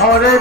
Hare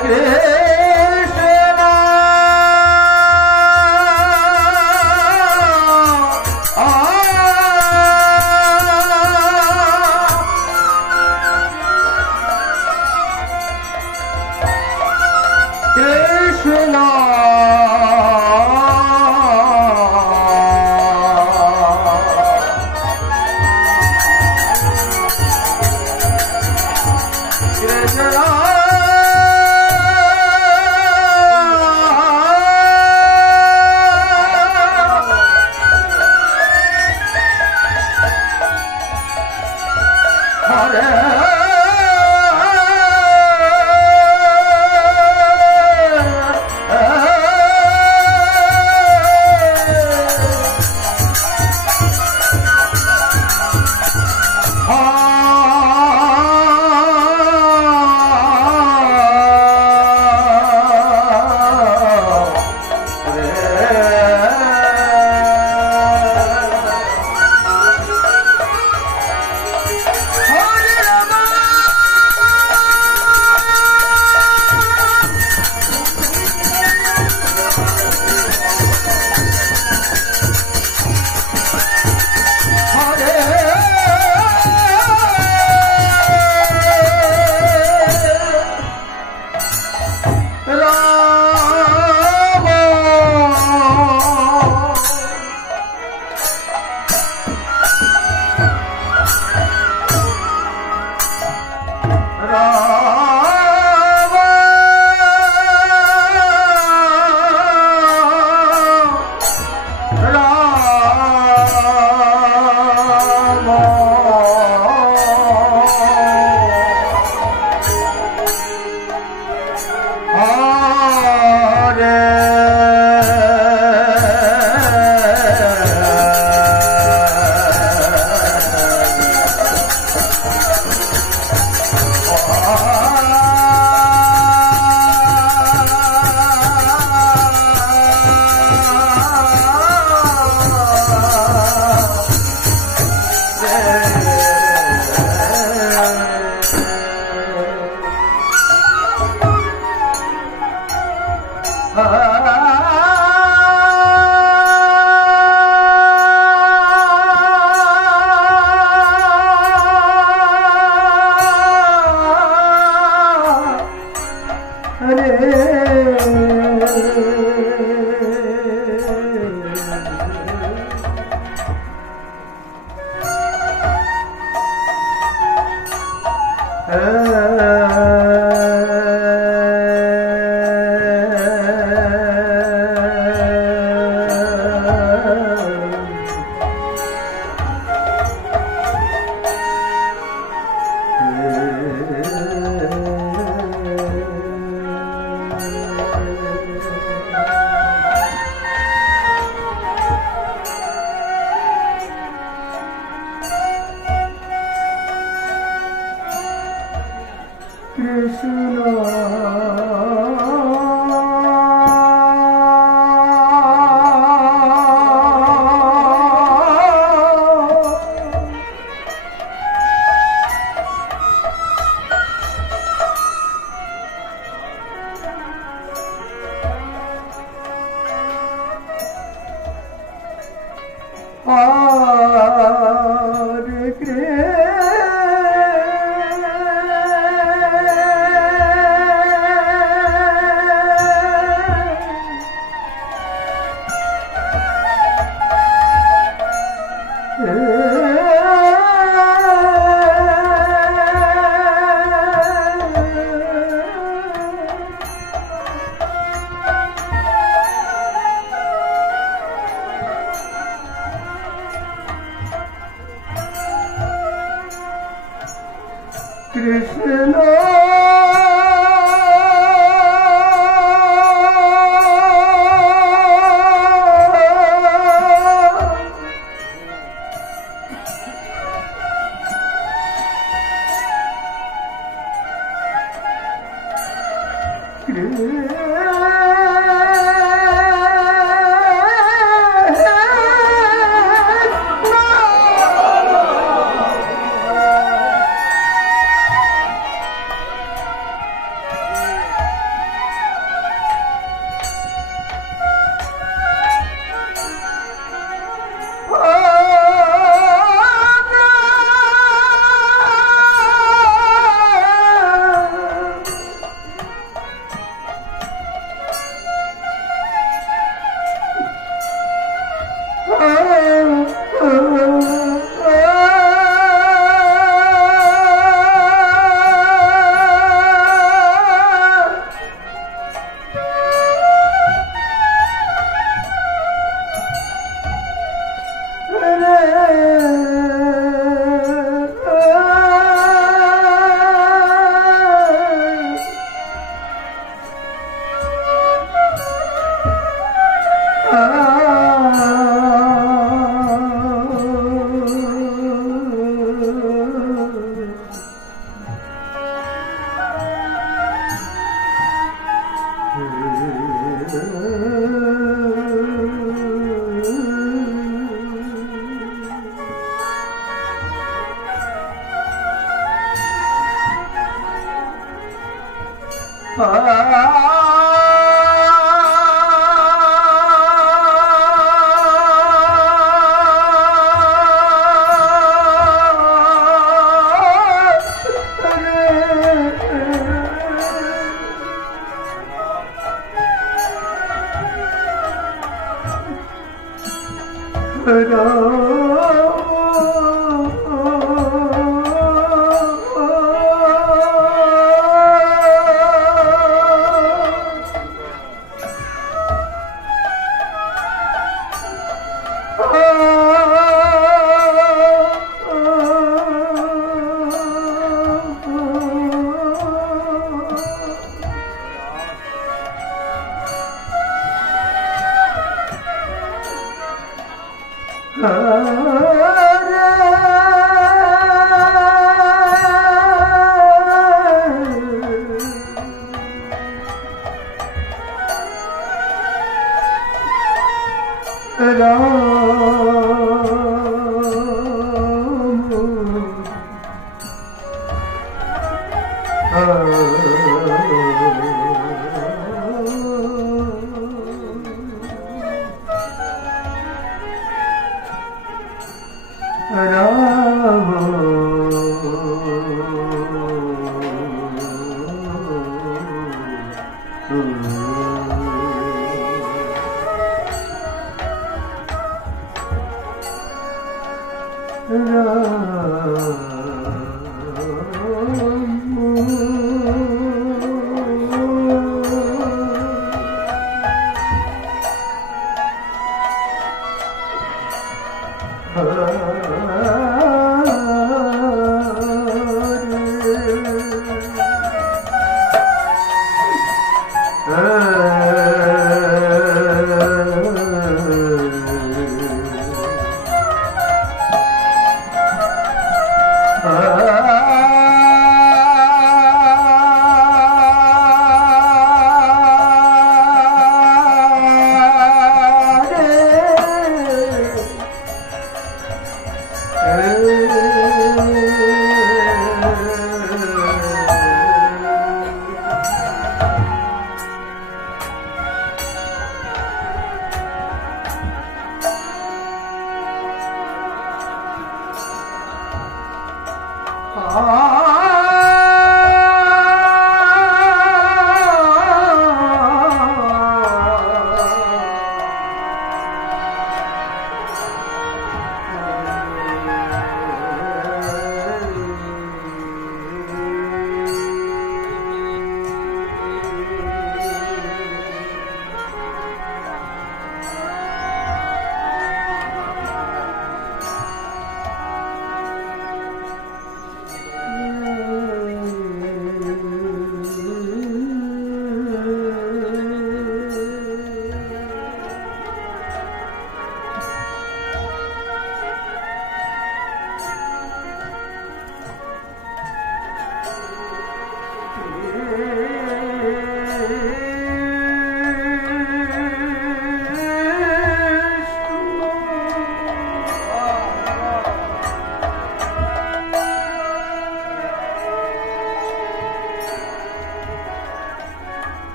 Krishna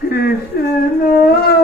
Krishna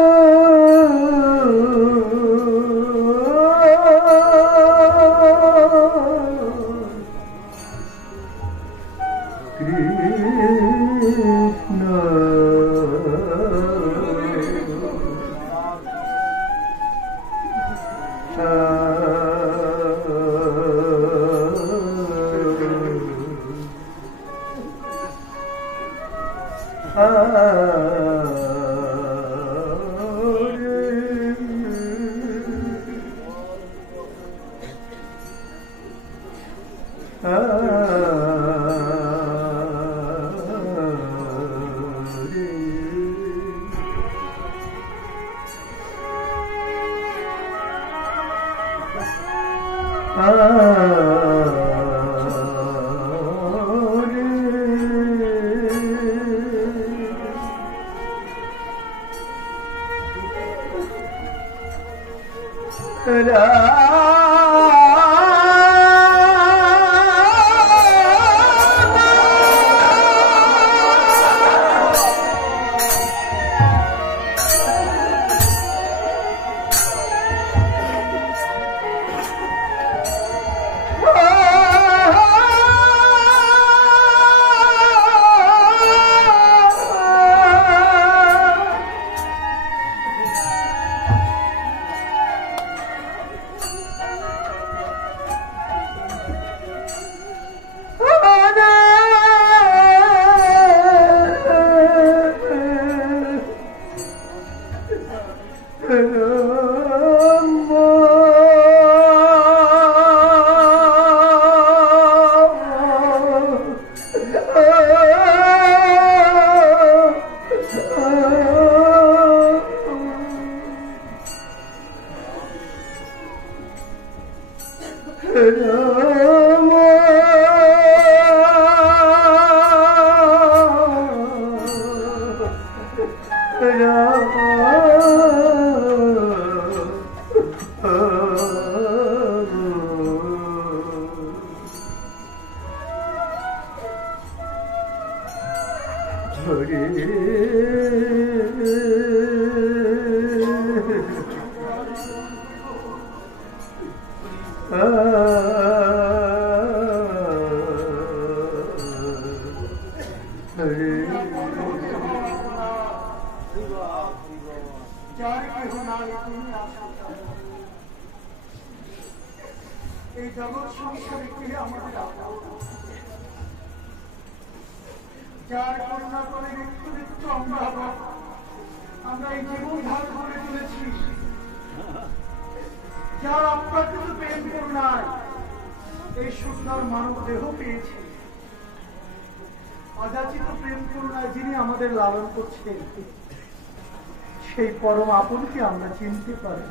সেই পরম আপনকে আমরা চিনতে পারি।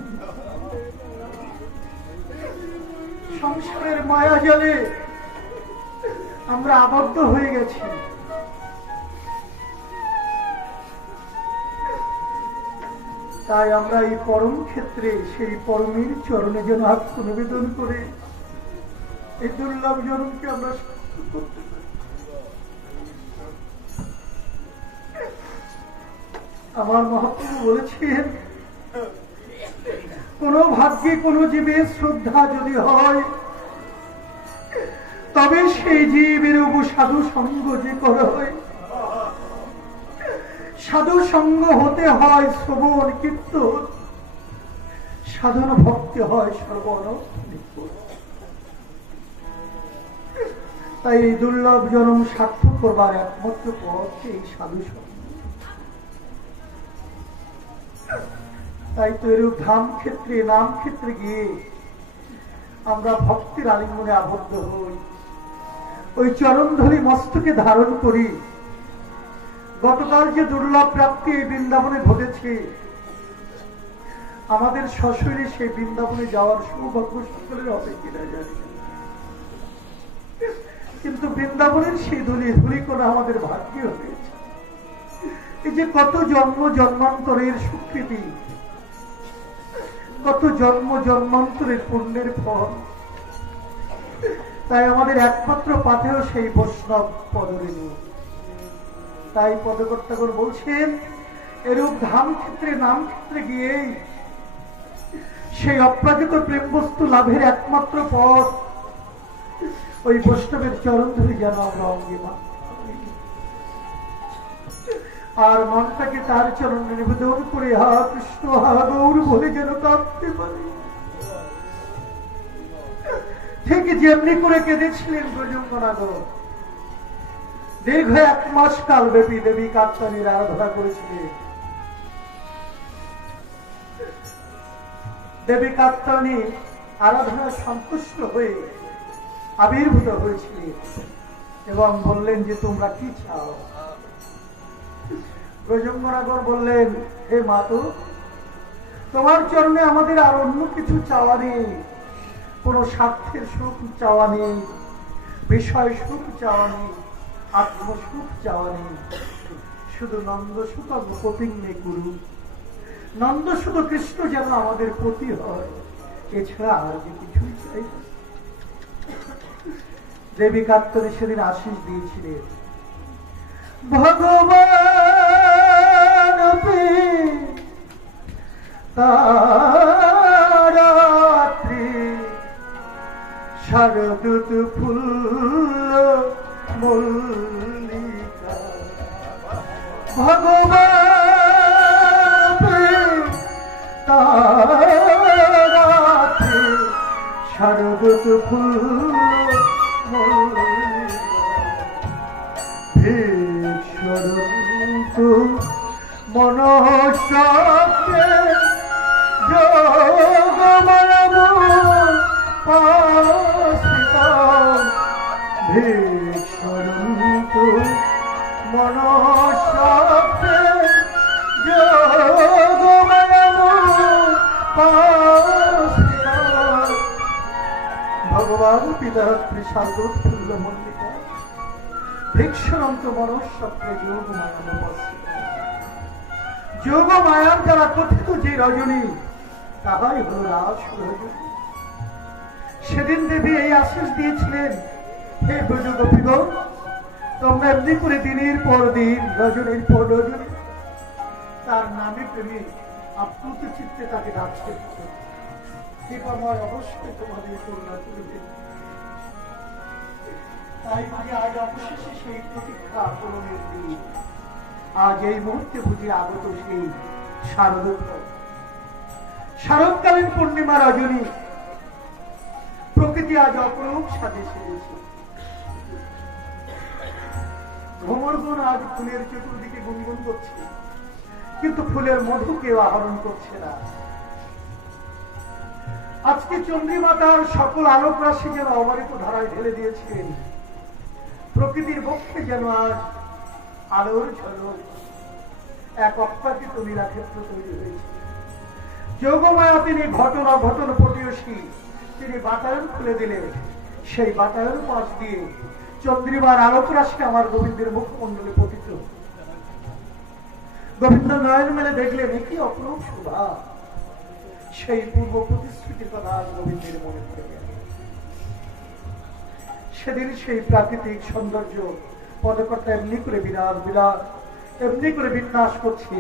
সংসারের মায়া জালে আমরা আবদ্ধ হয়ে গেছি। তাই আমরা এই পরম ক্ষেত্রে সেই পরমের চরণে যেন আত্মনিবেদন করে এই দুর্লভ জনমকে আমরা করতে পারি। আমার মহাপ্রভু বলেছেন, কোন ভাগ্যে কোন জীবের শ্রদ্ধা যদি হয়, তবে সেই জীবের সাধু সঙ্গ যে করা হয়, সাধু সঙ্গ হতে হয় শ্রবণ কীর্তন, সাধন ভক্তি হয় শ্রবণ। তাই এই দুর্লভ জনম সার্থক করবার একমাত্র পথ এই সাধু সঙ্গ। তাই তো এরূপ ধাম ক্ষেত্রে নাম ক্ষেত্রে গিয়ে আমরা ভক্তির আলিঙ্গনে আবদ্ধ হই, ওই চরণ ধরে মস্তকে ধারণ করি। গতকাল যে দুর্লভ প্রাপ্তি এই বৃন্দাবনে ঘটেছে, আমাদের সশরীরে সেই বৃন্দাবনে যাওয়ার সৌভাগ্য সকলের হবে কিনা জানি, কিন্তু বৃন্দাবনের সেই ধুলি করে আমাদের ভাগ্য হয়েছে। এই যে কত জন্ম জন্মান্তরের স্বীকৃতি, কত জন্ম জন্মান্তরের পুণ্যের ফল। তাই আমাদের একমাত্র পাথেও সেই বৈষ্ণব পদরেণু। তাই পদকর্তাগণ বলছেন, এরূপ ধাম ক্ষেত্রে নাম ক্ষেত্রে গিয়েই সেই অপ্রাকৃত প্রেম বস্তু লাভের একমাত্র পথ ওই বৈষ্ণবের চরণ ধরে যেন আমরা অঙ্গীমান আর মনটাকে তার চরণে নিবেদন করে হা কৃষ্ণ হা গৌর বলে যেন কাঁদতে পারি। ঠিক যেমনি করে কেঁদেছিলেন ব্রজঙ্গনাগর। দীর্ঘ 1 মাস কাল ব্যাপী দেবী কাত্যায়নীর আরাধনা করেছিলেন। দেবী কাত্যায়নী আরাধনা সন্তুষ্ট হয়ে আবির্ভূত হয়েছিলেন এবং বললেন যে তোমরা কি চাও। ব্রজঙ্গনাগর বললেন, হে মাতো, তোমার চরণে আমাদের আর অন্য কিছু চাওয়া নেই, কোন স্বার্থের সুখ চাওয়া নেই, বিষয় সুখ চাওয়া নেই, আত্মসুখ চাওয়া নেই। শুধু নন্দ সুত গোপিন্নে গুরু, নন্দ শুধু কৃষ্ণ যেন আমাদের পতি হয়, এছাড়া আর যে কিছুই চাই। দেবী কাত্তরে সেদিন আশীষ দিয়েছিলেন, ভগবান তারাত্রি শারদূত ফুল মল্লিকা, ভগবান তারাত্রি শারদূত ফুল ভিক্ষরন্তু মনঃশক্তে যোগমায়ামুপাশ্রিতাম, ভিক্ষরন্তু মনঃশক্তে যোগমায়ামুপাশ্রিতাম। ভগবান পিতাত্রী শারদূত ফুল্ল মল্লিকা, ভিক্ষরন্ত মনঃশক্তে যোগমায়ামুপাশ্রিতাম। যোগ মায়ার দ্বারা কথিত যে রজনী, তাহাই হল রাস রজনী। সেদিন দেবী এই আশীষ দিয়েছিলেন, হে ব্রজ গোপীগণ, তোমরা এমনি করে দিনের পর দিন, রজনীর পর রজনী তার নামে প্রেমে আপ্লুত চিত্তে তাকে ডাকছে। কৃপাময় অবশ্যই তোমাদের করুণা করবে। তাই বুঝি আজ অবশেষে সেই প্রতীক্ষা পূরণের দিন, আজ এই মুহূর্তে বুঝি আগত সেই শারদকালীন পূর্ণিমা রজনী। প্রকৃতি আজ অপরূপ সাজে সেরেছে। ভ্রমরগণ আজ ফুলের চতুর্দিকে গুনগুন করছে, কিন্তু ফুলের মধু কেউ আহরণ করছে না। আজকে চন্দ্রিমাতার সকল আলোক রাশি যেন অবারিত ধারায় ঢেলে দিয়েছিলেন। প্রকৃতির পক্ষে যেন আজ আলোর ঝলক, এক অপ্রাকৃত লীলাক্ষেত্র তৈরি হয়েছে। যোগমায়া তিনি ঘটনা ঘটন পটীয়সী, তিনি বাতায়ন খুলে দিলেন। সেই বাতায়ন পাশ দিয়ে চন্দ্রিমার আলোক রাশি আমার গোবিন্দের মুখমণ্ডলে পতিত। গোবিন্দ নয়ন মেলে দেখলেন, কি অপরূপ শোভা। সেই পূর্ব প্রতিশ্রুতির কথা আজ গোবিন্দের মনে পড়ে গেল। সেদিন সেই প্রাকৃতিক সৌন্দর্য পদকর্তা এমনি করে এমনি করে বিন্যাস করছে।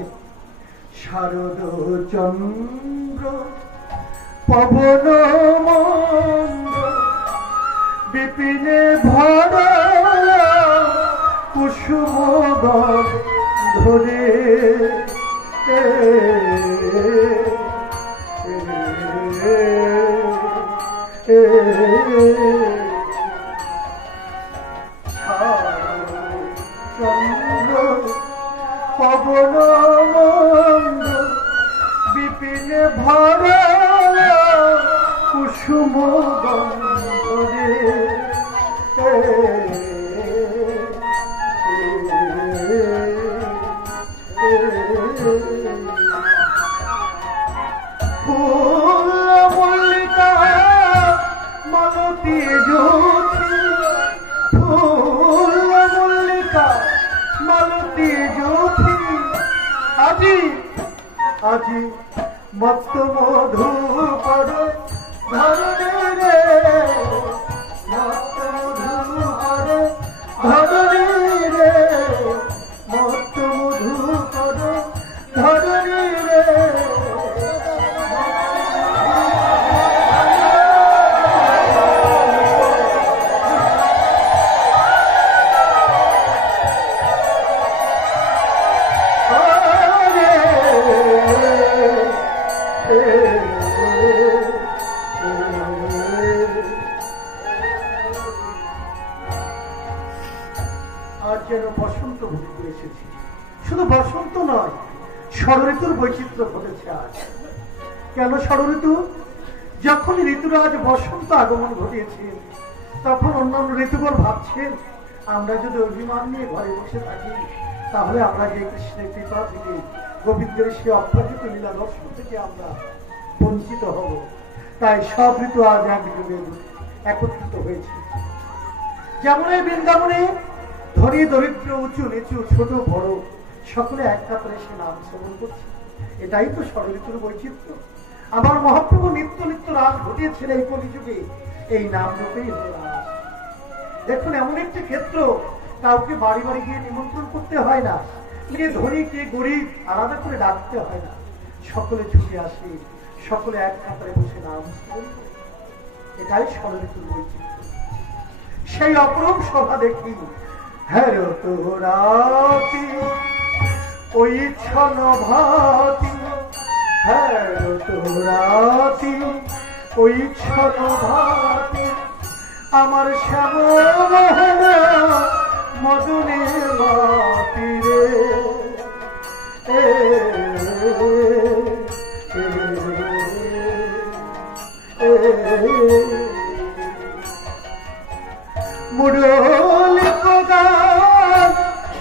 শারদ চন্দ্র পবন মন্দ্র বিপিনে ভরা কুসুম ধরে চন্দ্র পবন মন্দ্র বিপিনে ভরা কুসুম গন্ধরে ফুল মল্লিকা মালতী জ্যোতি, ফুল মল্লিকা মালতী জ্যোতি, আজি আজি মত্ত মধু কর ধরণী রে, মত্ত মধু কর ধরণী রে, মত্ত মধু কর ধরণী রে। আজ যেন বসন্ত ঘটিতে এসেছি। শুধু বসন্ত নয়, ষড়ঋতুর বৈচিত্র্য ঘটেছে আজ। কেন ষড়ঋতু? যখন ঋতুরাজ বসন্ত আগমন ঘটিয়েছে, তখন অন্যান্য ঋতুগণ ভাবছেন, আমরা যদি অভিমান নিয়ে ঘরে বসে থাকি, তাহলে আমরা যে কৃষ্ণের কৃপা থেকে, গোবিন্দের সে অপ্রাকৃত লীলা দর্শন থেকে আমরা বঞ্চিত হব। তাই সব ঋতু আজ একযোগে একত্রিত হয়েছে। যেমন এই বৃন্দাবনে ধনী দরিদ্র, উঁচু নিচু, ছোট বড় সকলে এক কাতারে সে নাম শ্রবণ করছে। এটাই তো ষড়ঋতুর বৈচিত্র্য। আমার মহাপ্রভু নিত্য নিত্য রাস ঘটিয়েছেন এই কলিযুগে, এই নাম রূপেই হল রাস। দেখুন, এমন একটি ক্ষেত্র কাউকে বাড়ি বাড়ি গিয়ে নিমন্ত্রণ করতে হয় না, কে ধনী কে গরিব আলাদা করে ডাকতে হয় না, সকলে ছুটে আসে, সকলে এক কাতারে বসে নাম শ্রবণ করে। এটাই ষড়ঋতুর বৈচিত্র্য। সেই অপরূপ শোভা দেখি হেরো তোরাতি ওই ছন ভাতি, হেরো তোরাতি ওই ছন ভাতি, আমার শ্যামোহন মদনে বাতি রে, মুরলি প্রদান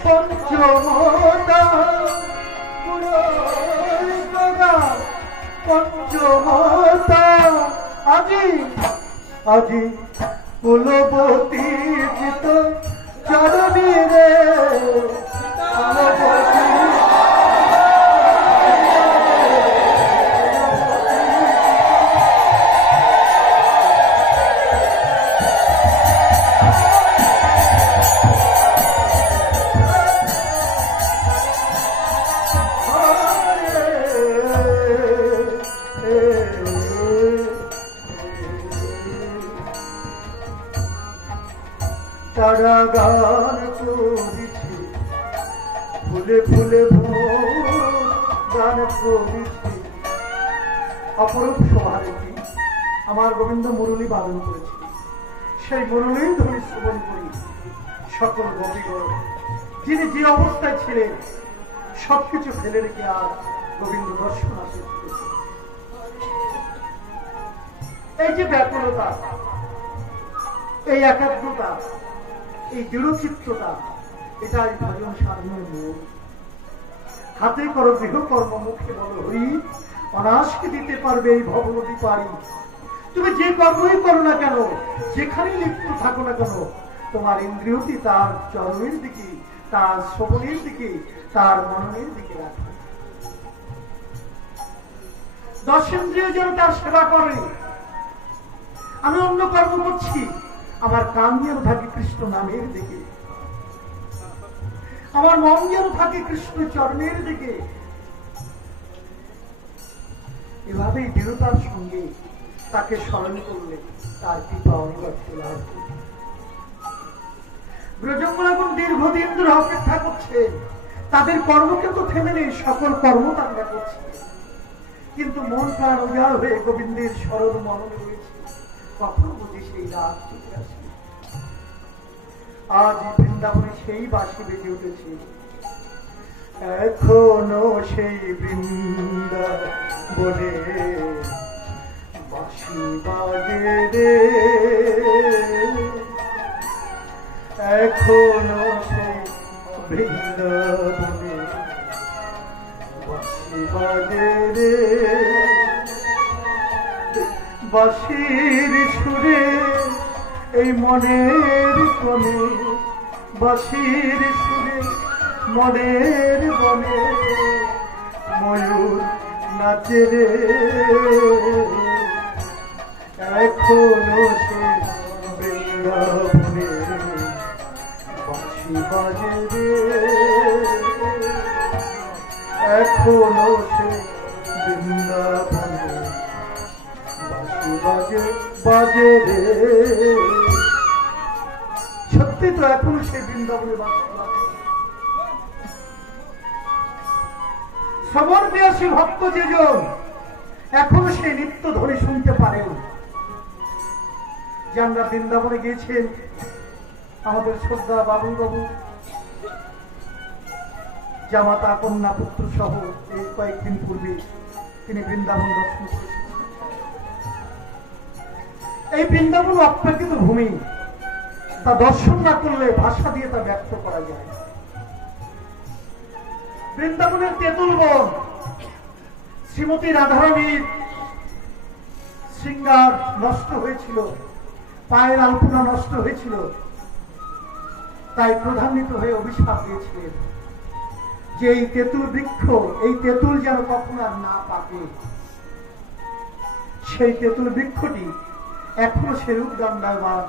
পঞ্চমতা, মুরলি প্রদান পঞ্চমতা, আজি আজি কুলবতী চিত চরণী রে, কুলবতী তারা গান করেছি, ফুলে ফুলে গান করেছি। অপরূপ শোভা দেখি আমার গোবিন্দ মুরলী বাদন করেছি, সেই মুরলীর ধ্বনি শ্রবণ করি সকল গোপীগণ, যিনি যে অবস্থায় ছিলেন সবকিছু ফেলে রেখে আর গোবিন্দ দর্শন আসে। এই যে ব্যাকুলতা, এই একাগ্রতা, এই দৃঢ়চিত্ততা, এটাই ভজন সাধনের মূল। হাতে করো গৃহকর্ম, মুখে বলো হরি, অনায়াসকে দিতে পারবে এই ভবনদী পারি। তুমি যে কর্মই করো না কেন, যেখানেই লিপ্ত থাকো না কেন, তোমার ইন্দ্রিয়টি তার চরণের দিকে, তার শ্রবণের দিকে, তার মননের দিকে রাখো। দর্শনেন্দ্রিয় যেন তার সেবা করে। আমি অন্য কর্ম করছি, আমার কান যেন থাকে কৃষ্ণ নামের দিকে, আমার মন যেন থাকে কৃষ্ণ চরণের দিকে। এভাবেই দৃঢ়তার সঙ্গে তাকে স্মরণ করলে তার কৃপা অনিবার্য লাভ করবে। ব্রজঙ্গলাগণ দীর্ঘদিন ধরে অপেক্ষা করছে, তাদের কর্ম কিন্তু থেমে নেই, সকল কর্ম তারা করছে, কিন্তু মন প্রাণ উজাড় হয়ে গোবিন্দের স্মরণ মননে রয়েছে। কখন বুঝি সেই রাত চলে আসে। আজ বৃন্দাবনে সেই বাঁশি বেজে উঠেছে, এখনো সেই বৃন্দাবনে বাঁশি বাজে রে, এখনো সেই বৃন্দাবনে বাঁশি বাজে রে, বাঁশির সুরে এই মনের কোণে, বাঁশির সুরে মনের বনে ময়ূর নাচে রে, এখনো সে বৃন্দাবনে বাঁশি বাজে রে, এখনো সে বৃন্দাবনে বাঁশি বাজে বাজে রে। সত্যি তো এখনো সে বৃন্দাবনে বাস করে। শ্রবণ পিয়াসী ভক্ত যেজন এখনো সেই নিত্য ধ্বনি শুনতে পারেন। যে আমরা বৃন্দাবনে গিয়েছেন, আমাদের শ্রদ্ধা বাবু জামাতা কন্যা পুত্র সহ এই কয়েকদিন পূর্বে তিনি বৃন্দাবন দর্শন করেছেন। এই বৃন্দাবন অপ্রাকৃত ভূমি, তা দর্শন না করলে ভাষা দিয়ে তা ব্যক্ত করা যায়। বৃন্দাবনের তেঁতুল বন, শ্রীমতী রাধারানীর শৃঙ্গার নষ্ট হয়েছিল, পায়ের আলপনা নষ্ট হয়েছিল, তাই প্রধান্বিত হয়ে অভিশাপ দিয়েছিলেন যে এই তেঁতুল বৃক্ষ, এই তেঁতুল যেন কখনো আর না পাকে। সেই তেঁতুল বৃক্ষটি এখনো সেরূপ দণ্ডায়মান,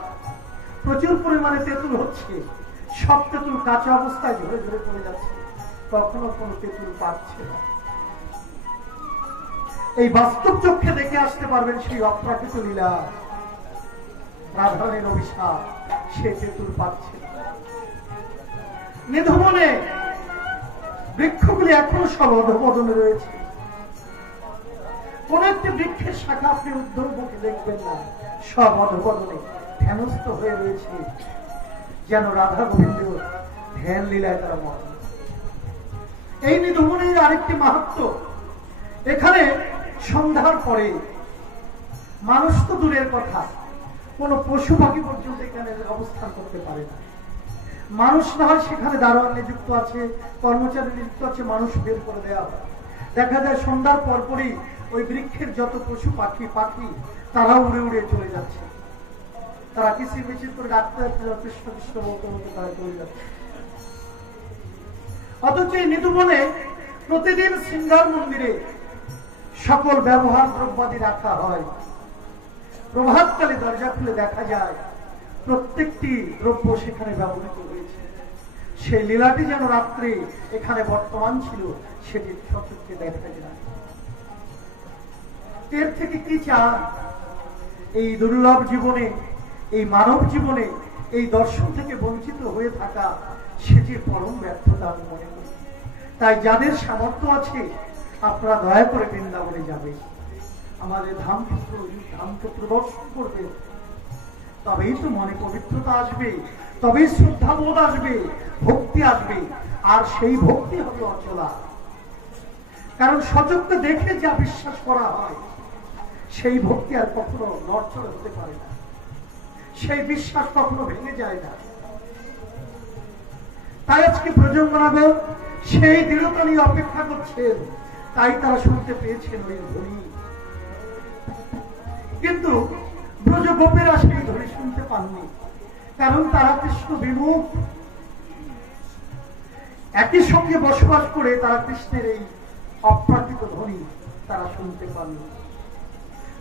প্রচুর পরিমাণে তেঁতুল হচ্ছে, সব তেঁতুল কাঁচা অবস্থায় ঝরে ঝরে পড়ে যাচ্ছে, কখনো কোনো তেঁতুল পাচ্ছে না। এই বাস্তব চক্ষে দেখে আসতে পারবেন সেই অপ্রাকৃত লীলা, রাধারানীর অভিশাপ, সে তেঁতুল পাচ্ছে না। নিধুবনে বৃক্ষগুলি এখনো সব অধপতনে রয়েছে, কোন একটি বৃক্ষের শাখা আপনি উদ্ধর মুখে দেখবেন না, সব অধপতনে ধ্যানস্থ হয়ে রয়েছে, যেন রাধা গোবিন্দ ধ্যান লীলায় তারা মগ্ন। এই নিধুবনের আরেকটি মাহাত্ম্য, এখানে সন্ধ্যার পরে মানুষ তো দূরের কথা, কোন পশু পাখি পর্যন্ত এখানে অবস্থান করতে পারে না। মানুষ না হয় সেখানে দারোয়ান নিযুক্ত আছে, কর্মচারী নিযুক্ত আছে, মানুষ বের করে দেওয়া হয়। দেখা যায় সন্ধ্যার পরপরই ওই বৃক্ষের যত পশু পাখি তারা উড়ে উড়ে চলে যাচ্ছে, তারা কিসির মিছিল করে ডাকতে কৃষ্ণ কৃষ্ণ বলতে বলতে তারা চলে যাচ্ছে। অথচ এই নিধুবনে প্রতিদিন শৃঙ্গার মন্দিরে সকল ব্যবহার দ্রব্যাদি রাখা হয়। প্রভাতকালে দরজা খুলে দেখা যায় প্রত্যেকটি দ্রব্য সেখানে ব্যবহৃত হয়েছে। সেই লীলাটি যেন রাত্রে এখানে বর্তমান ছিল, সেটি সচক্ষে দেখা যায়। এর থেকে কি চান? এই দুর্লভ জীবনে, এই মানব জীবনে এই দর্শন থেকে বঞ্চিত হয়ে থাকা, সে যে পরম ব্যর্থতা আমি মনে করি। তাই যাদের সামর্থ্য আছে আপনারা দয়া করে বৃন্দাবনে যাবে, আমাদের ধামক্ষেত্র দর্শন করবে, তবেই তো মনে পবিত্রতা আসবে, তবেই শ্রদ্ধাবোধ আসবে, ভক্তি আসবে। আর সেই ভক্তি হবে অচলা, কারণ সচক্ষে দেখে যা বিশ্বাস করা হয় সেই ভক্তি আর কখনো নড়চড় হতে পারে না, সেই বিশ্বাস কখনো ভেঙে যায় না। তাই আজকে ব্রজঙ্গনাগর সেই দৃঢ়তা নিয়ে অপেক্ষা করছেন, তাই তারা শুনতে পেয়েছেন ওই ধ্বনি। কিন্তু ব্রজগোপেরা সেই ধ্বনি শুনতে পাননি, কারণ তারা কৃষ্ণ বিমুখ। একই সঙ্গে বসবাস করে তারা কৃষ্ণের এই অপ্রাকৃত ধ্বনি তারা শুনতে পাননি।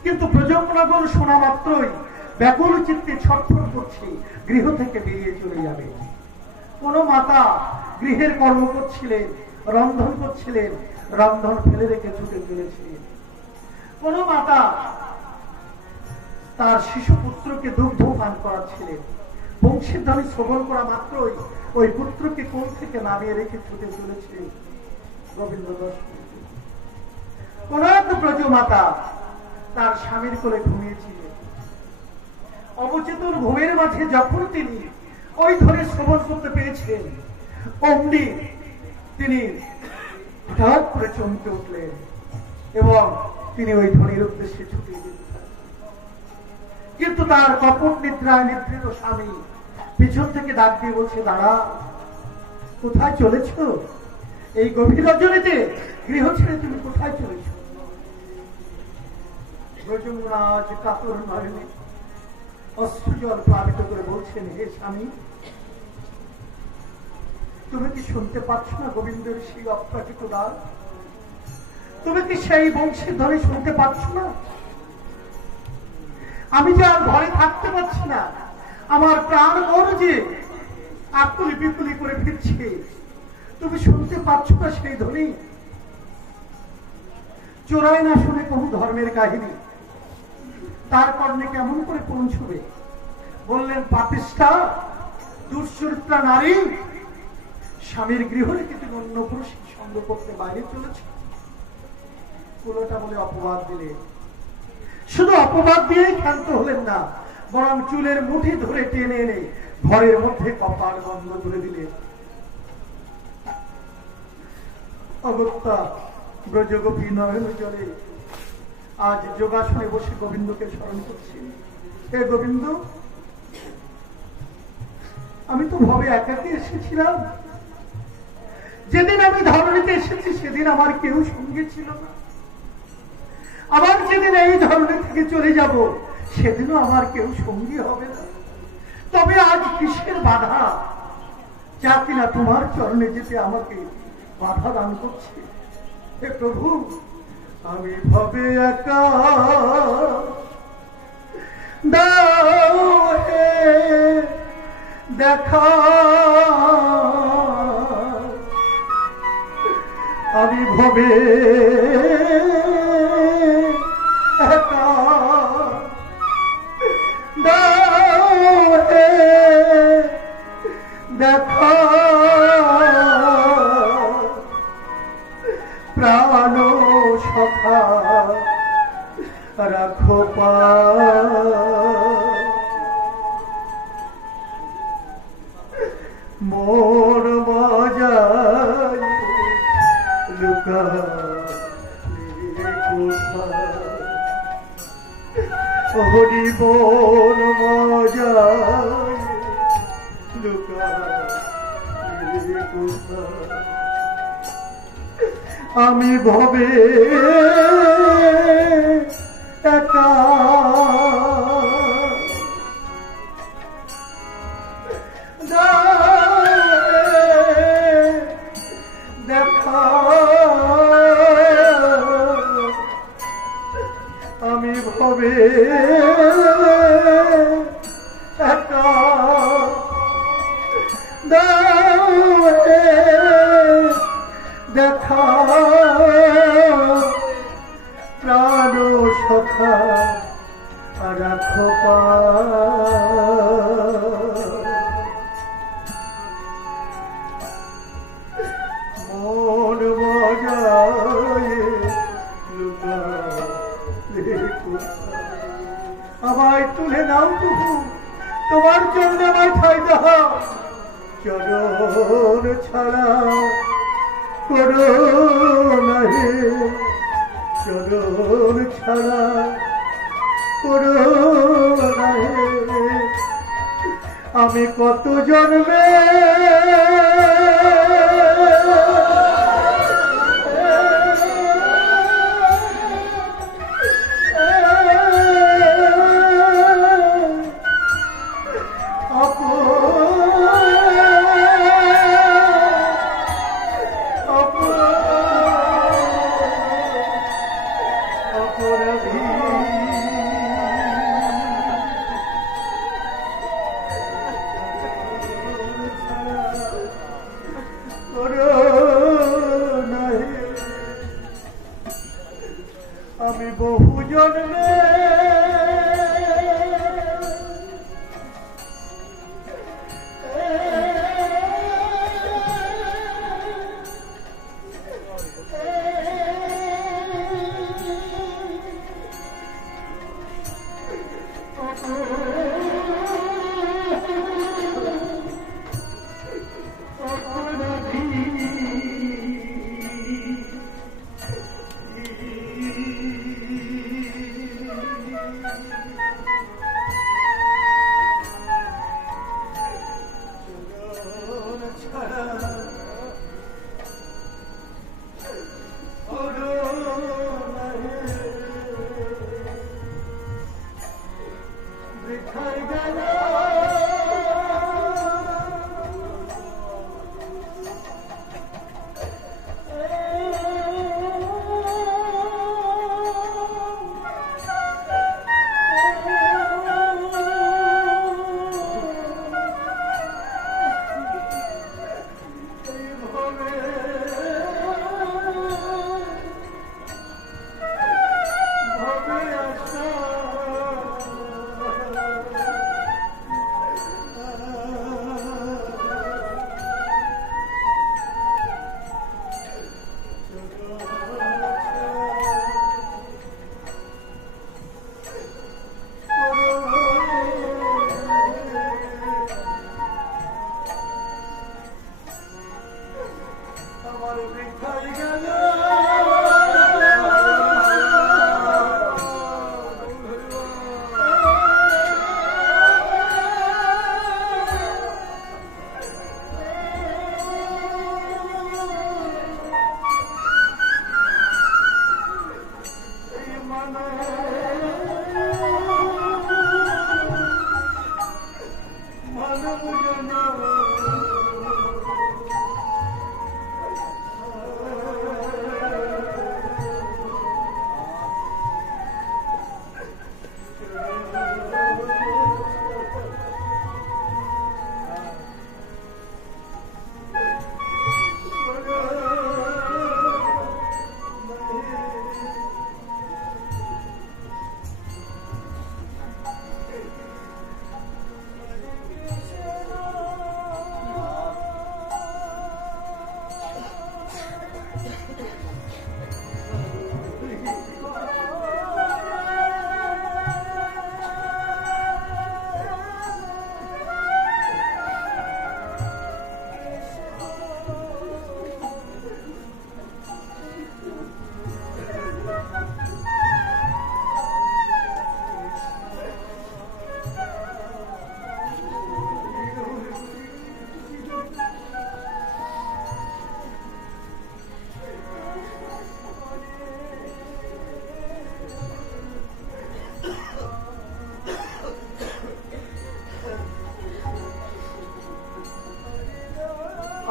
কিন্তু ব্রজঙ্গনাগর শোনা মাত্রই ব্যাকুল চিত্তে ছটফট করছে, গৃহ থেকে বেরিয়ে চলে যাবে। কোন মাতা গৃহের কর্ম করছিলেন, রন্ধন করছিলেন, রন্ধন ফেলে রেখে ছুটে চলেছিলেন। কোন মাতা তার শিশু পুত্রকে দুগ্ধ পান করাচ্ছিলেন, বংশীর ধ্বনি শ্রবণ করা মাত্রই ওই পুত্রকে কোল থেকে নামিয়ে রেখে ছুটে চলেছে গোবিন্দ দর্শন। কোন এক ব্রজ মাতা তার স্বামীর কোলে ঘুমিয়েছিলেন, অবচেতন ঘুমের মাঝে যখন তিনি ওই ধ্বনি শ্রবণ করতে পেরেছেন, অমনি তিনি হঠাৎ করে চমকে উঠলেন এবং তিনি ওই ধ্বনির উদ্দেশ্যে ছুটে গেলেন। কিন্তু তার কপট নিদ্রায় নিদ্রিত স্বামী পিছন থেকে ডাক দিয়ে বলছে, দাঁড়া, কোথায় চলেছ? এই গভীর রজনীতে গৃহ ছেড়ে তুমি কোথায় চলেছ? ব্রজঙ্গরাজ কাতর নয়নে অশ্রুজল প্লাবিত করে বলছেন, হে স্বামী, তুমি কি শুনতে পাচ্ছ না গোবিন্দের সেই অপ্রাকৃত গান? তুমি কি সেই বংশীর ধ্বনি শুনতে পাচ্ছ না? আমি যে আর ঘরে থাকতে পারছি না, আমার প্রাণ মন যে আকুলি বিকুলি করে ফিরছে, তুমি শুনতে পাচ্ছ না সেই ধ্বনি? চোরাই না শুনে কোন ধর্মের কাহিনী তার কর্ণে কেমন করে পৌঁছবে? বললেন, পাপিষ্ঠা, দুশ্চরিত্রা নারী, স্বামীর গৃহ রেখে তুমি অন্য পুরুষের সঙ্গ করতে বাইরে চলেছ। পুরোটা বলে অপবাদ দিলে। শুধু অপবাদ দিয়েই ক্ষান্ত হলেন না, বরং চুলের মুঠি ধরে টেনে এনে ঘরের মধ্যে কপাল বন্ধ করে দিলেন। অগত্যা ব্রজগোপী নয়ন জলে আজ যোগাসনে বসে গোবিন্দকে স্মরণ করছি। হে গোবিন্দ, আমি তো ভবে একাকে এসেছিলাম। যেদিন আমি ধরণীতে এসেছি সেদিন আমার কেউ সঙ্গে ছিল না। আবার যেদিন যেদিন এই ধরনের থেকে চলে যাব সেদিনও আমার কেউ সঙ্গী হবে না। তবে আজ কিসের বাধা যা কিনা তোমার চরণে যেতে আমাকে বাধা দান করছে? হে প্রভু, আমি ভবে একা দাও হে দেখা, আমি ভবে একা দাও হে দেখা, প্রাণ সখা রাখো পা, মোর বাজার লুকালে কোথায়, হরি মোর বাজার লুকালে কোথায়, আমি ভবে একা দেখা, আমি ভবে একা দেখা, প্রাণ সখা রাখো পা, মন বাজায় লুকালে কোথায়, আমায় তুলে নাও প্রভু, তোমার জন্য আমায় ঠাই দাও, চরণ ছাড়া করো না হে, চরণ ছাড়া করো না হে, আমি কত জন্মে আমি বহু জন্মে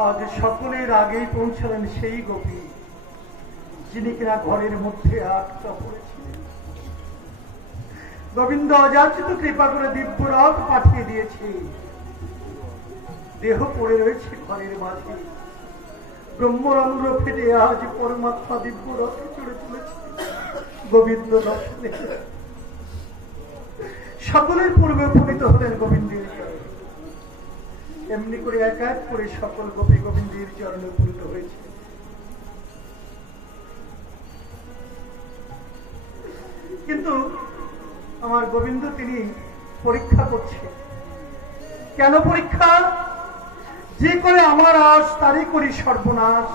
আজ সকলের আগেই পৌঁছলেন সেই গোপী যিনি কিনা ঘরের মধ্যে আটকা পড়েছিলেন। গোবিন্দ অযাচিত কৃপা করে দিব্য রথ পাঠিয়ে দিয়েছে। দেহ পড়ে রয়েছে ঘরের মাঝে, ব্রহ্মরন্ধ্র ফেটে আজ পরমাত্মা দিব্য রথে চড়ে চলেছে গোবিন্দ দর্শনে। সকলের পূর্বে উপনীত হলেন গোবিন্দের চরণে। এমনি করে এক এক করে সকল গোপী গোবিন্দের চরণে উপনীত হয়েছে। কিন্তু আমার গোবিন্দ তিনি পরীক্ষা করছে। কেন পরীক্ষা? যে করে আমার আশ তারই করি সর্বনাশ,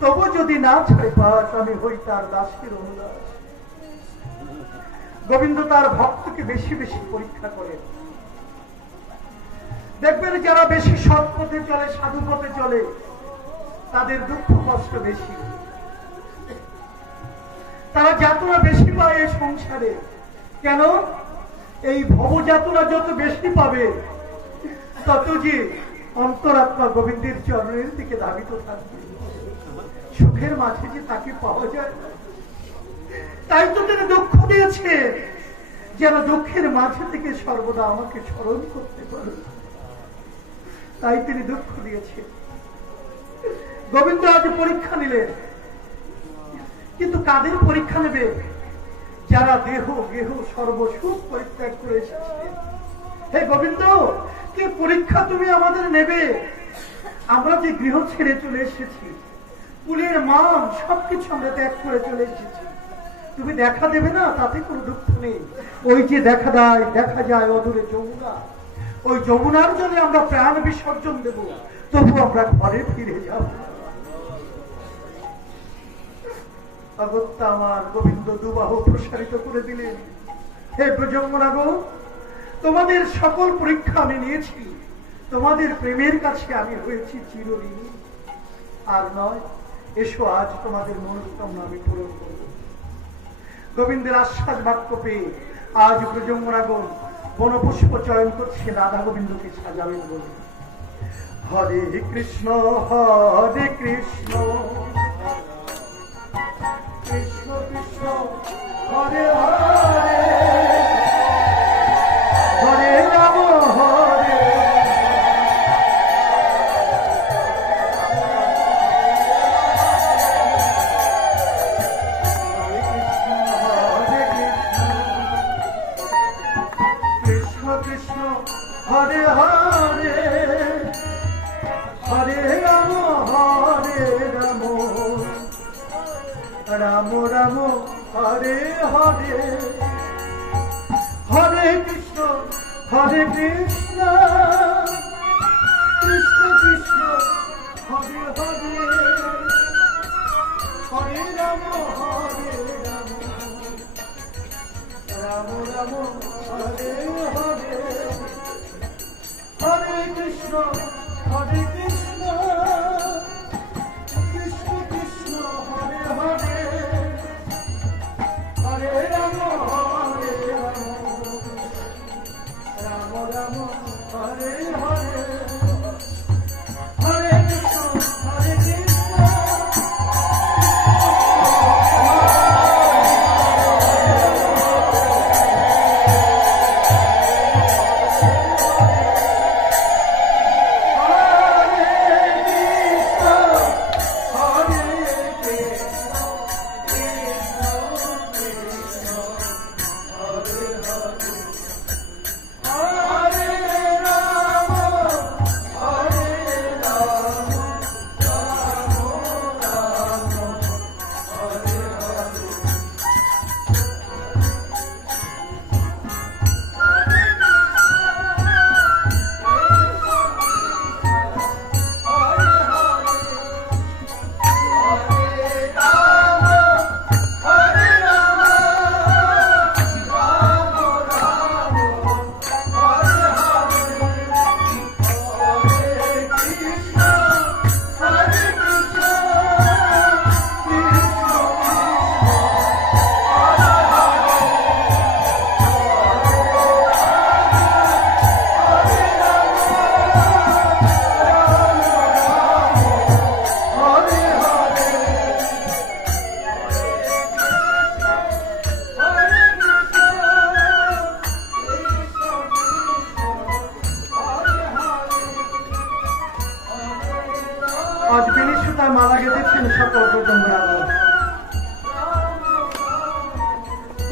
তবু যদি না ছাড়ে পাশ আমি হই তার দাসের অনুদাস। গোবিন্দ তার ভক্তকে বেশি বেশি পরীক্ষা করেন। দেখবেন যারা বেশি সৎ পথে চলে, সাধু পথে চলে, তাদের দুঃখ কষ্ট বেশি, তারা যাতনা বেশি পায় এই সংসারে। কেন? এই ভব যাতনা যত বেশি পাবে তত যে অন্তরাত্মা গোবিন্দের চরণের দিকে ধাবিত থাকবে, সুখের মাঝে যে তাকে পাওয়া যায়। তাই তো তিনি দুঃখ দিয়েছে, যেন দুঃখের মাঝে থেকে সর্বদা আমাকে স্মরণ করতে পারে। তাই তিনি দুঃখ দিয়েছে। গোবিন্দ আজ পরীক্ষা নিলেন, কিন্তু কাদের পরীক্ষা নেবে? যারা দেহ গেহ সর্বসুখ পরিত্যাগ করে এসেছে। হে গোবিন্দ, কি পরীক্ষা তুমি আমাদের নেবে? আমরা যে গৃহ ছেড়ে চলে এসেছি, কুলের মান সবকিছু আমরা ত্যাগ করে চলে এসেছি, তুমি দেখা দেবে না? তাতে কোনো দুঃখ নেই। ওই যে দেখা যায় অদূরে যমুনা, ওই যমুনার জলে আমরা প্রাণ বিসর্জন দেব, তবু আমরা ঘরে ফিরে যাব। অগত্যা আমার গোবিন্দ দুবাহু প্রসারিত করে দিলেন। হে ব্রজঙ্গনাগো, তোমাদের সকল পরীক্ষা আমি নিয়েছি, তোমাদের প্রেমের কাছে আমি হয়েছি চিরঋণী। আর নয়, এসো আজ তোমাদের মনোকামনা আমি পূরণ করব। গোবিন্দের আশ্বাস বাক্য পেয়ে আজ ব্রজঙ্গনাগণ বনপুষ্প চয়ন করছে, রাধা গোবিন্দকে সাজাবেন বলে। হরে কৃষ্ণ হরে কৃষ্ণ কৃষ্ণ কৃষ্ণ হরে হরে হরে রাম হরে হরে হরে হরে রাম রাম রাম হরে হরে হরে কৃষ্ণ কৃষ্ণ কৃষ্ণ হরে হরে হরে রাম রাম রাম হরে হরে হরে কৃষ্ণ কৃষ্ণ কৃষ্ণ হরে হরে হরে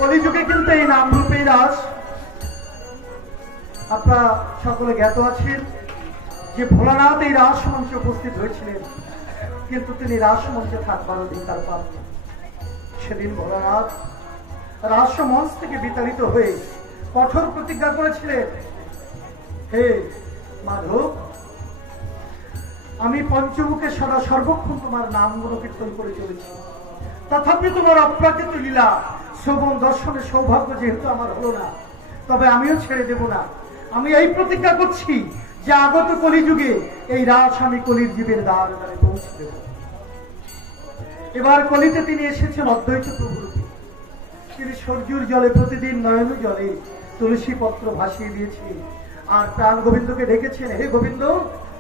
কলিযুগে কিন্তু এই নাম রূপেই রাস। আপনারা সকলে জ্ঞাত আছেন যে ভোলানাথ এই রাস মঞ্চে উপস্থিত হয়েছিলেন, কিন্তু তিনি রাস মঞ্চে থাকবার অধিকার পান। সেদিন ভোলানাথ রাস মঞ্চ থেকে বিতাড়িত হয়ে কঠোর প্রতিজ্ঞা করেছিলেন, হে মাধব, আমি পঞ্চমুখে সদা সর্বক্ষণ তোমার নাম গুণকীর্তন করে চলেছি, তথাপি তোমার অপ্রাকৃত লীলা শ্রবণ দর্শনের সৌভাগ্য যেহেতু আমার হলো না, তবে আমিও ছেড়ে দেব না। আমি এই প্রতিজ্ঞা করছি যে আগত কলিযুগে এই রাস আমি কলির জীবের দ্বারে দ্বারে পৌঁছে দেব। এবার কলিতে তিনি এসেছেন অদ্বৈত প্রভুরূপে। তিনি সূর্যের জলে প্রতিদিন নয়ন জলে তুলসী পত্র ভাসিয়ে দিয়েছেন আর প্রাণ গোবিন্দকে ডেকেছেন, হে গোবিন্দ,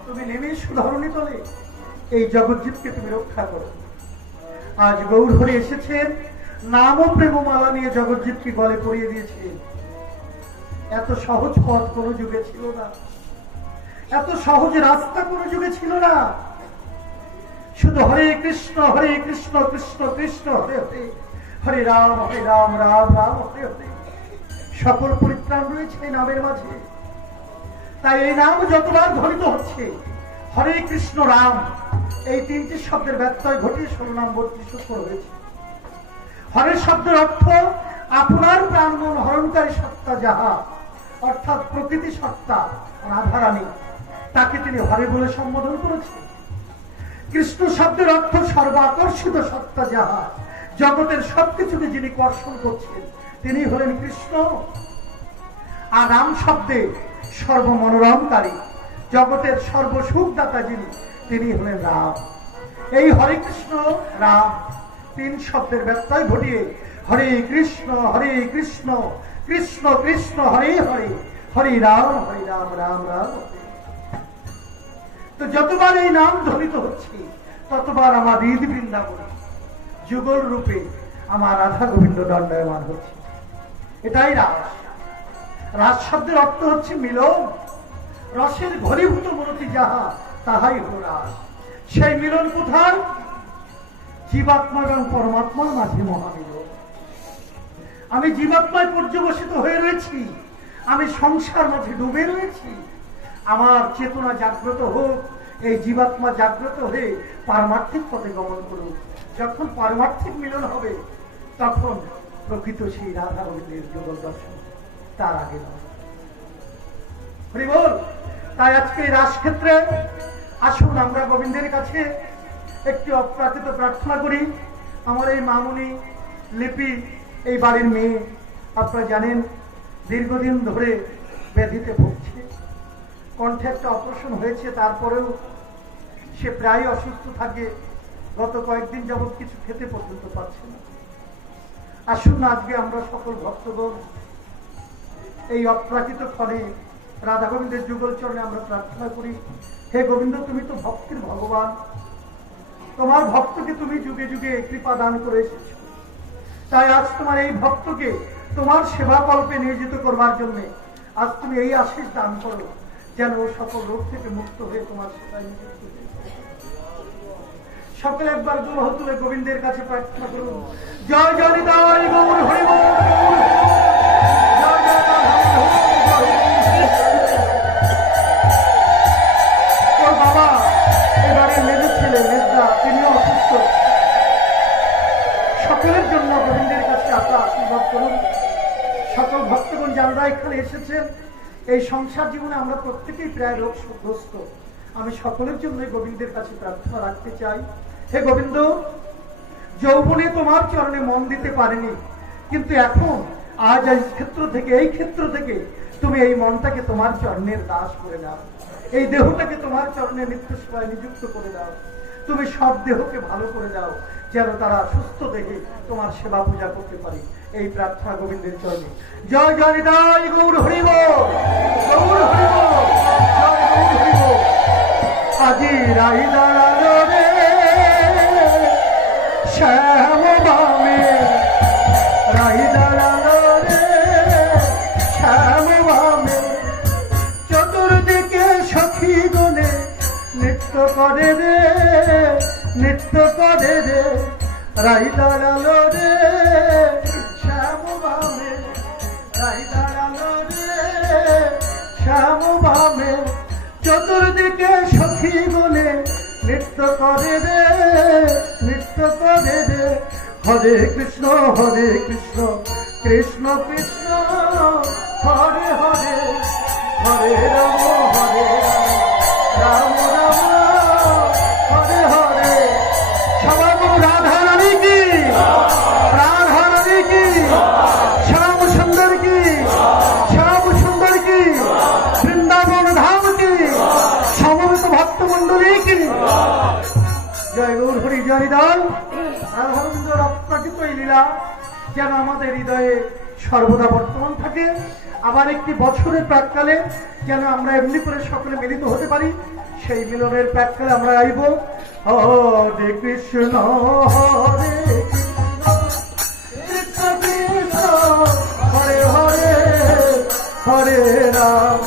তুমি নেমে সুধরণী তলে এই জগৎজীবকে তুমি রক্ষা করো। আজ গৌর হরি এসেছেন, নাম ও প্রেমমালা নিয়ে জগৎজীবকে গলে পরিয়ে দিয়েছেন। এত সহজ পথ কোন যুগে ছিল না, এত সহজ রাস্তা কোন যুগে ছিল না। শুধু হরে কৃষ্ণ কৃষ্ণ কৃষ্ণ হরে হরে, হরে রাম রাম রাম হরে হরে। সকল পরিত্রাণ রয়েছে এই নামের মাঝে। তাই এই নাম যতবার ধ্বনিত হচ্ছে, হরে কৃষ্ণ রাম, এই তিনটি শব্দের ব্যত্যয় ঘটিয়ে 16 নম্বর সূত্র হয়েছে। হরে শব্দের অর্থ আপনার প্রাণ মন হরণকারী সত্তা যাহা, অর্থাৎ প্রকৃতি সত্তা রাধারানী, তাকে তিনি হরে বলে সম্বোধন করেছেন। কৃষ্ণ শব্দের অর্থ সর্বাকর্ষিত সত্তা যাহা, জগতের সবকিছুকে যিনি কর্ষণ করছেন তিনি হলেন কৃষ্ণ। আর রাম শব্দে সর্বমনোরমকারী, জগতের সর্বসুখদাতা যিনি, তিনি হলেন রাম। এই হরে কৃষ্ণ রাম তিন শব্দের ব্যত্যয় ঘটিয়ে হরে কৃষ্ণ কৃষ্ণ কৃষ্ণ হরে হরে, হরে রাম রাম রাম। তো যতবার এই নাম ধ্বনিত হচ্ছে, ততবার আমার হৃদ বৃন্দাবন যুগল রূপে আমার রাধা গোবিন্দ দণ্ডায়মান হচ্ছে। এটাই রাস। রাস শব্দের অর্থ হচ্ছে মিলন। রসের ঘনীভূত মূর্তি যাহা, তাহাই হল রাস। সেই মিলন কোথায়? জীবাত্মা এবং পরমাত্মার মাঝে মহামিলন। আমি জীবাত্মায় পর্যবসিত হয়ে রয়েছি, আমি সংসার মাঝে ডুবে রয়েছি। আমার চেতনা জাগ্রত হোক, এই জীবাত্মা জাগ্রত হয়ে পারমার্থিক পথে গমন করুক। যখন পারমার্থিক মিলন হবে, তখন প্রকৃত সেই রাধা গোবিন্দের যুগল দর্শন, তার আগে নয়। হরি বল। তাই আজকে রাস ক্ষেত্রে আসুন আমরা গোবিন্দের কাছে একটি অপ্রাকৃত প্রার্থনা করি। আমার এই মামুনি লিপি, এই বাড়ির মেয়ে, আপনারা জানেন দীর্ঘদিন ধরে ব্যাধিতে ভুগছে। কণ্ঠে একটা অপারেশন হয়েছে, তারপরেও সে প্রায় অসুস্থ থাকে। গত কয়েকদিন যাবৎ কিছু খেতে পর্যন্ত পাচ্ছে না। আসুন না আজকে আমরা সকল ভক্তগণ এই অপ্রাকৃত ফলে রাধা গোবিন্দের যুগল চরণে আমরা প্রার্থনা করি, হে গোবিন্দ, তুমি তো ভক্তির ভগবান, তোমার ভক্তকে তুমি যুগে যুগে কৃপা দান করে এসেছো। তাই আজ তোমার এই ভক্তকে তোমার সেবা কল্পে নিয়োজিত করবার জন্য আজ তুমি এই আশীষ দান করো, যেন সকল রোগ থেকে মুক্ত হয়ে তোমার সেবায় নিযুক্ত হয়ে। সকলে একবার দুলহ তুলে গোবিন্দের কাছে প্রার্থনা করুন। জয় জয় নিতাই গৌর হরি বল। ওর বাবা এবারে মেজে ছেলে মেজদা, তিনিও অসুস্থ। সকলের জন্য গোবিন্দের কাছে আপনারা আশীর্বাদ করুন। সকল ভক্তগণ যারা এখানে এসেছেন, এই সংসার জীবনে আমরা প্রত্যেকেই প্রায় রোগগ্রস্ত। আমি সকলের জন্য গোবিন্দের কাছে প্রার্থনা রাখতে চাই, হে গোবিন্দ, যৌবনে তোমার চরণে মন দিতে পারিনি, কিন্তু এখন আজ এই ক্ষেত্র থেকে তুমি এই মনটাকে তোমার চরণের দাস করে দাও, এই দেহটাকে তোমার চরণে নিত্য সেবায় নিযুক্ত করে দাও। তুমি সব দেহকে ভালো করে দাও, যেন তারা সুস্থ দেহে তোমার সেবা পূজা করতে পারে। এই প্রার্থনা গোবিন্দের চরণে। জয় জয় নিতাই গৌর হরি বল, গৌর হরি বল, জয় গৌর হরি বল। আজি রাই দাঁড়ালো রে শ্যাম বামে, রাই দাঁড়ালো রে শ্যাম বামে, চতুর্দিকে সখী গনে নৃত্য করে রে, নৃত্য করে রে, রাই দাঁড়ালো রে শ্যাম বামে। করে রে, নৃত্য করে রে। হরে কৃষ্ণ কৃষ্ণ কৃষ্ণ হরে হরে, হরে রাম রাম রাম হরে হরে। সবাই বলো রাধা রানী কি, রাধা রানী কি, শ্যাম সুন্দর কি, শ্যাম সুন্দর কি, বৃন্দাবন ধাম কি, সমবেত ভক্তমন্ডলী কি। জয় গৌর হরি জয় দাল। রাধারবীন্দ্র রত্নাকৃত এই লীলা যেন আমাদের হৃদয়ে সর্বদা বর্তমান থাকে। আবার একটি বছরের প্রাককালে যেন আমরা এমনি করে সকলে মিলিত হতে পারি, সেই মিলনের প্রাককালে আমরা আইব। হরে কৃষ্ণ হরে কৃষ্ণ কৃষ্ণ হরে হরে, হরে রাম